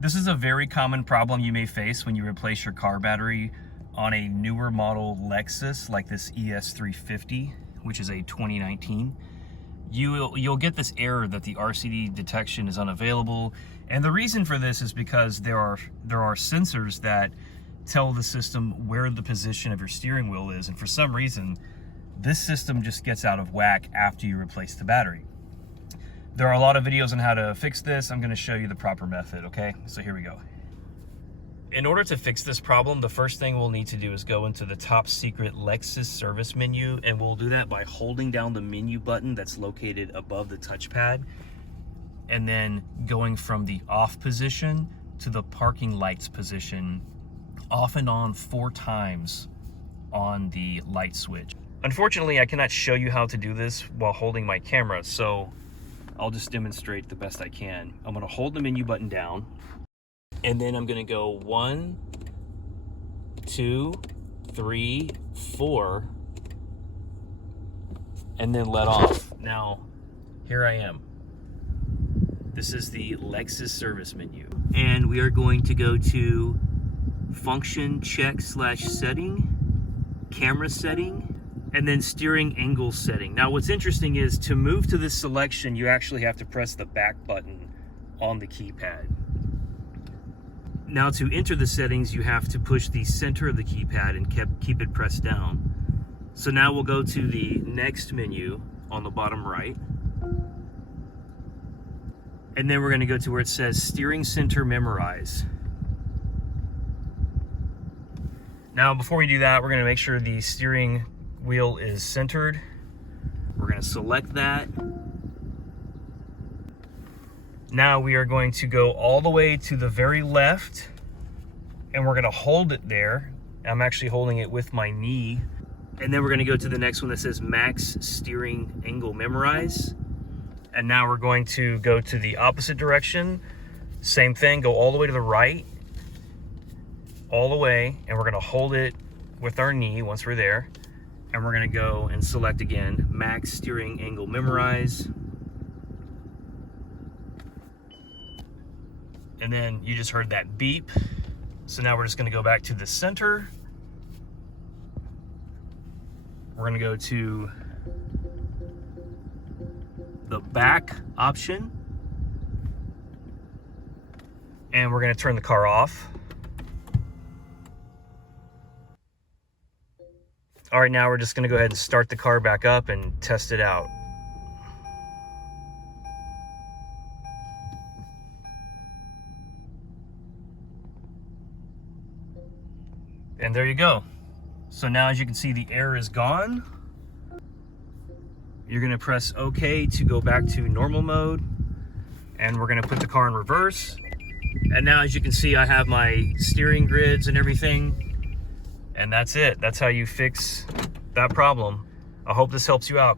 This is a very common problem you may face when you replace your car battery on a newer model Lexus like this ES350, which is a 2019. You'll get this error that the RCD detection is unavailable, and the reason for this is because there are sensors that tell the system where the position of your steering wheel is, and for some reason this system just gets out of whack after you replace the battery. There are a lot of videos on how to fix this. I'm going to show you the proper method, okay? So here we go. In order to fix this problem, the first thing we'll need to do is go into the top secret Lexus service menu, and we'll do that by holding down the menu button that's located above the touchpad, and then going from the off position to the parking lights position, off and on 4 times on the light switch. Unfortunately, I cannot show you how to do this while holding my camera, so I'll just demonstrate the best I can. I'm going to hold the menu button down, and then I'm going to go 1, 2, 3, 4, and then let off. Now, here I am. This is the Lexus service menu. And we are going to go to function check/setting, camera setting, and then steering angle setting. Now what's interesting is to move to this selection, you actually have to press the back button on the keypad. Now to enter the settings, you have to push the center of the keypad and keep it pressed down. So now we'll go to the next menu on the bottom right. And then we're going to go to where it says steering center memorize. Now before we do that, we're going to make sure the steering wheel is centered. We're going to select that. Now we are going to go all the way to the very left, and we're going to hold it there. I'm actually holding it with my knee. And then we're going to go to the next one that says max steering angle memorize. And now we're going to go to the opposite direction. Same thing, go all the way to the right, all the way, and we're going to hold it with our knee once we're there. And we're going to go and select again, max steering angle memorize. And then you just heard that beep. So now we're just going to go back to the center. We're going to go to the back option. And we're going to turn the car off. All right, now we're just gonna go ahead and start the car back up and test it out. And there you go. So now as you can see, the error is gone. You're gonna press OK to go back to normal mode. And we're gonna put the car in reverse. And now as you can see, I have my steering grids and everything. And that's it. That's how you fix that problem. I hope this helps you out.